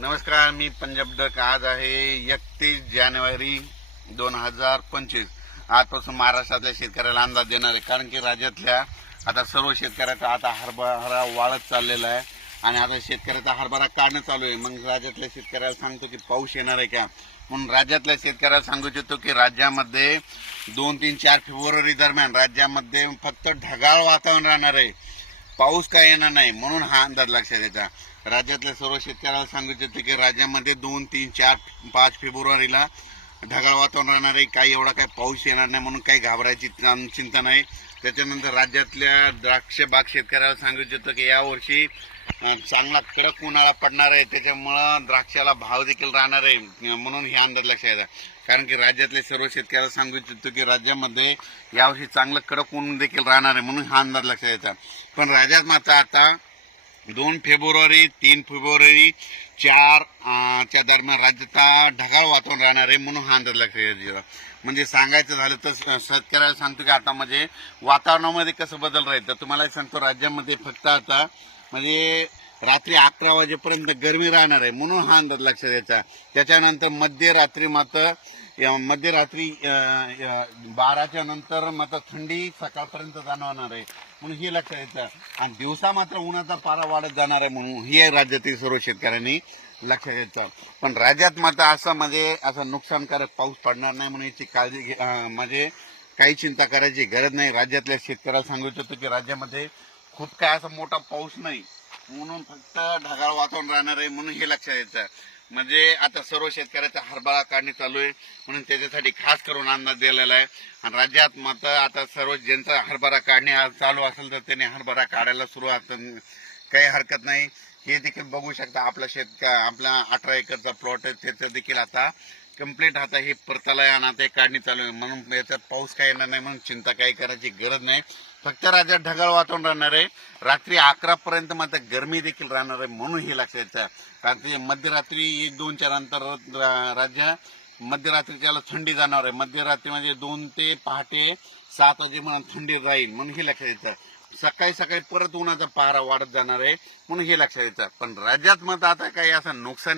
नमस्कार मी पंजाब डक आज आहे एकतीस जानेवारी दोन हजार पंचवीस आजपासून महाराष्ट्रातल्या शेतकऱ्याला अंदाज देणार आहे कारण की राज्यातल्या आता सर्व शेतकऱ्याचा आता हरभरा वाळत चाललेला आहे आणि आता शेतकऱ्याचा हरभरा काढणं चालू आहे मग राज्यातल्या शेतकऱ्याला सांगतो की पाऊस येणार आहे का म्हणून राज्यातल्या शेतकऱ्याला सांगू इच्छितो की राज्यामध्ये दोन तीन चार फेब्रुवारी दरम्यान राज्यामध्ये फक्त ढगाळ वातावरण राहणार आहे पाऊस काय येणार नाही म्हणून हा अंदाज लक्षात यायचा राज्यातल्या सर्व शेतकऱ्याला सांगू होतं की राज्यामध्ये दोन तीन चार पाच फेब्रुवारीला ढगाळ वातावरण राहणार आहे काही एवढा काही पाऊस येणार नाही म्हणून काही घाबरायची चिंता नाही त्याच्यानंतर राज्यातल्या द्राक्ष बाग शेतकऱ्याला सांगू होतं की यावर्षी चांगला कडक उन्हाळा पडणार आहे त्याच्यामुळं द्राक्षाला भाव देखील राहणार आहे म्हणून हे अंदाज लक्षात येतात कारण की राज्यातले सर्व शेतकऱ्याला सांगू इच्छितो की राज्यामध्ये यावर्षी चांगलं कडक ऊन देखील राहणार आहे म्हणून हा अंदाज लक्षात येतात पण राज्यात मात्र आता दोन फेब्रुवारी तीन फेब्रुवारी चार च्या दरम्यान राज्यात ढगाळ वातावरण राहणार आहे म्हणून हा अंदाज लक्षात म्हणजे सांगायचं झालं तर शेतकऱ्याला सांगतो की आता म्हणजे वातावरणामध्ये कसं बदल राहील तर तुम्हाला सांगतो राज्यामध्ये फक्त आता म्हणजे रात्री अकरा वाजेपर्यंत गरमी राहणार आहे म्हणून हा अंदाज लक्षात यायचा त्याच्यानंतर मध्यरात्री मात्र मध्यरात्री बाराच्या नंतर मात्र थंडी सकाळपर्यंत जाणवणार आहे म्हणून हे लक्षात यायचं आणि दिवसा मात्र उन्हाचा पारा वाढत जाणार आहे म्हणून हे राज्यातील सर्व शेतकऱ्यांनी लक्षात घ्यायचं पण राज्यात मात्र असं म्हणजे असं नुकसानकारक पाऊस पडणार नाही म्हणून याची काळजी घे म्हणजे काही चिंता करायची गरज नाही राज्यातल्या शेतकऱ्याला सांगू इच्छितो की राज्यामध्ये खूप काय असा मोठा पाऊस नाही म्हणून फक्त ढगाळ वातावरण राहणार आहे म्हणून हे लक्षात यायचं म्हणजे आता सर्व शेतकऱ्याचा हरभरा काढणी चालू आहे म्हणून त्याच्यासाठी खास करून अंदाज दिलेला आहे आणि राज्यात मात्र आता सर्व ज्यांचा हरभरा काढणी चालू असेल तर त्यांनी हरभरा काढायला सुरुवात काही हरकत नाही हे देखील बघू शकता आपला शेतक आपला अठरा एकरचा प्लॉट आहे त्याचं देखील आता कंप्लेंट आता हे परताला आणा ते काढणी चालू आहे म्हणून याच्यात पाऊस काय येणार नाही म्हणून चिंता काही करायची गरज नाही फक्त राज्यात ढगाळ वातावरण राहणार आहे रात्री पर्यंत मात्र गरमी देखील राहणार आहे म्हणून हे लक्षात रात्री मध्यरात्री एक दोन चार अंतर राज्य मध्यरात्रीच्याला थंडी जाणार आहे मध्यरात्री म्हणजे दोन ते पहाटे सात वाजे म्हणून थंडी राहील म्हणून हे लक्षात येतं सकाळी सकाळी परत उन्हाचा पहारा वाढत जाणार आहे म्हणून हे लक्षात येतं पण राज्यात मात्र आता काही असं नुकसान